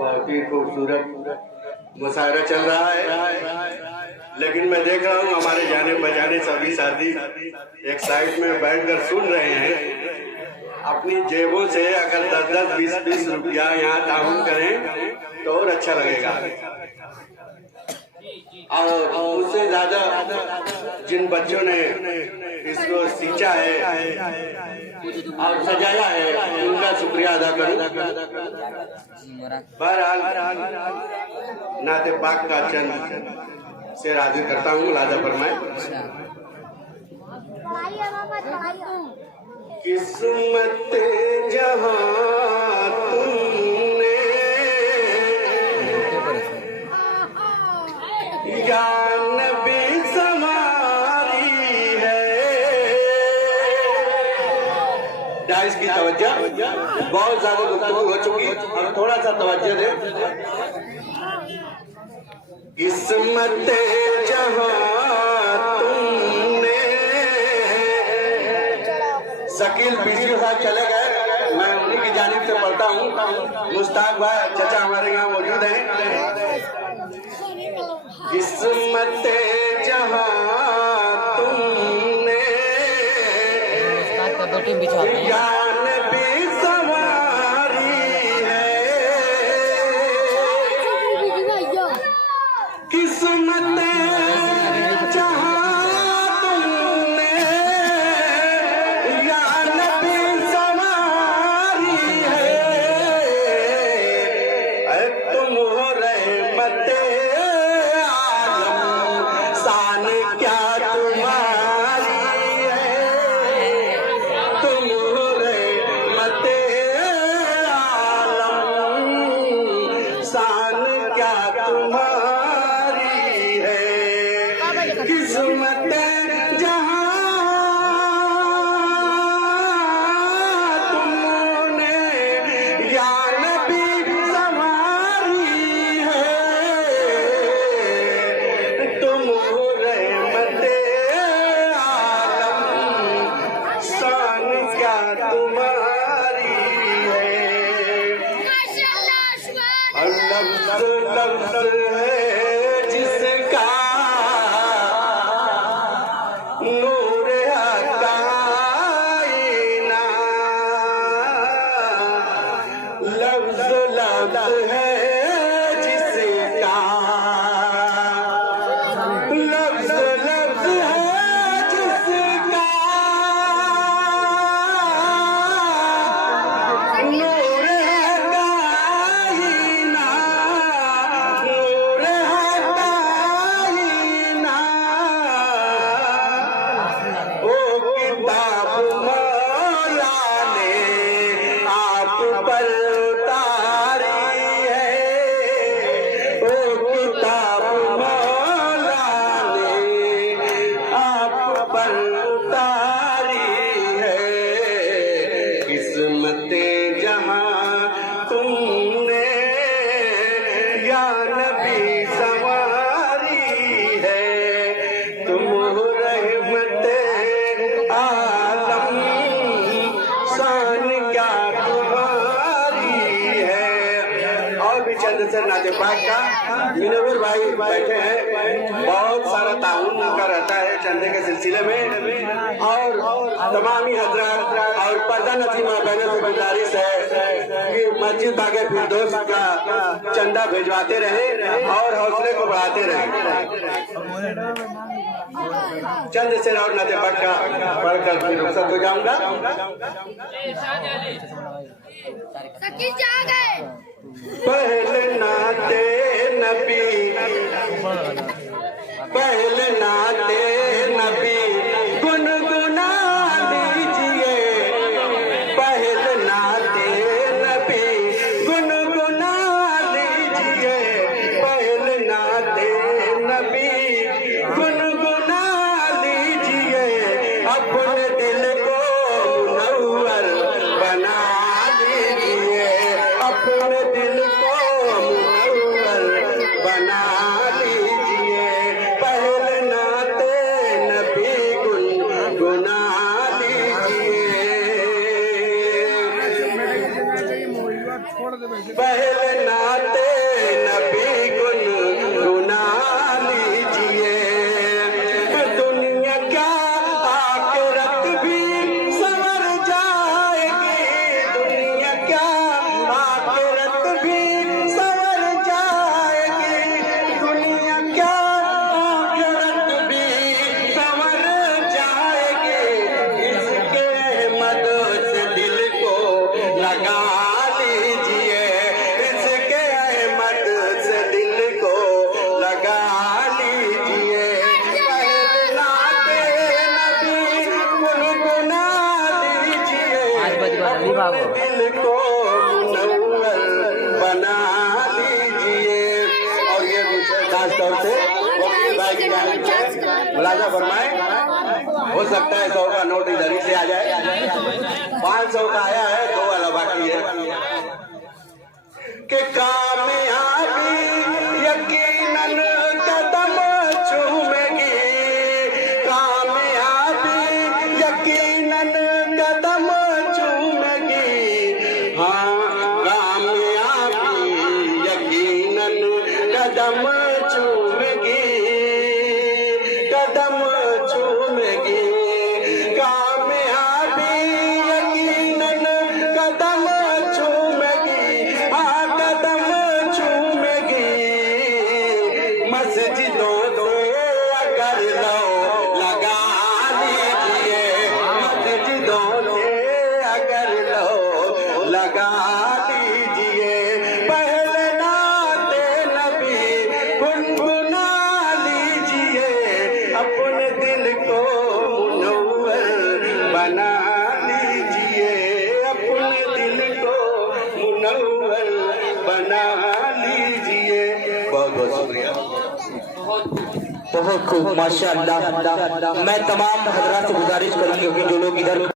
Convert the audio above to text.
बहुत ही खूबसूरत मुशायरा चल रहा है। लेकिन मैं देख रहा हूँ हमारे जाने बजाने सभी साथी एक साइड में बैठकर सुन रहे हैं। अपनी जेबों से अगर 10-10, 20-20 रुपया यहाँ ताउन करें तो और अच्छा लगेगा। और उससे ज्यादा जिन बच्चों ने इसको सींचा है और सजाया है उनका शुक्रिया अदा करूं। बहरहाल नाते पाक का चंद से हाजिर करता हूँ। लाजा फरमाए। किस्मत जहां तुमने या नबी संवारी है। डाइस की तवज्जो, बहुत ज्यादा गुफ्तगू हो चुकी, अब थोड़ा सा तवज्जो दे। किस्मत जहां तुमने, शकील पीछे साहब चले गए, मैं उन्हीं की जानिब से पढ़ता हूँ। मुश्ताक भाई चचा हमारे यहाँ मौजूद हैं। किस्मत जहां तुमने जान भी संवारी है। किस्मत जहां तुमने जान भी संवारी है। तुम हो रहमत किस्मत जहां तुमने या नबी संवारी है। तुम रहमत आलम, शान क्या तुम्हारी है। लफ्ज़ लफ्ज़ है जिसका लफ्ज़ लफ्ज़ है जिसका, लफ्ज़ लफ्ज़ है जिसका, नूर है कायना, नूर है कायना। ओ किताब मौला ने आप पर तुमने या नबी संवारी है। तुम रहमत आलम, शान क्या तुम्हारी है। और भी चंद से नाते पाक का मुनव्वर भाई बैठे हैं। बहुत सारा ताउन का रहता है चंदे के सिलसिले में। और तमामी हजरात और पर्दा नसीमा बहनों से गुजारिश है कि मस्जिद बागे फिरदौस का चंदा भिजवाते रहे और हौसले को बढ़ाते रहे। चंद से और नाते पाक का पढ़कर फिर रुखसत हो जाऊंगा। पहले नाते नबी, पहले नाते नबी गुनगुना लीजिए। पहले नाते नबी गुनगुना लीजिए। पहले नाते नबी गुनगुना लीजिए। अपने दिल को मुनव्वर बना लीजिए। अपने अंदाजा फरमाए। हो सकता है 100 का नोट इधर ही से आ जाए। 500 का आया है, 2 वाला बाकी है। कि कामयाबी यकीनन कदम चूमेगी, कामयाबी यकीनन कदम चूमेगी। हाँ, कामयाबी यकीनन कदम चूमेगी, कदम चूमेगी। कामयाबी यकीनन कदम चूमेगी, हाँ कदम चूमेगी। मस्जिदों से अगर लो लगा लीजिए, मस्जिदों से अगर लो लगा लीजिए। पहले नाते नबी गुनगुना लीजिए, अपने दिल को मुनव्वर बना लीजिए, अपने दिल को मुनव्वर बना लीजिए। बहुत बहुत शुक्रिया। बहुत खूब, माशाअल्लाह। मैं तमाम हजरात से गुजारिश करूंगी कि जो लोग इधर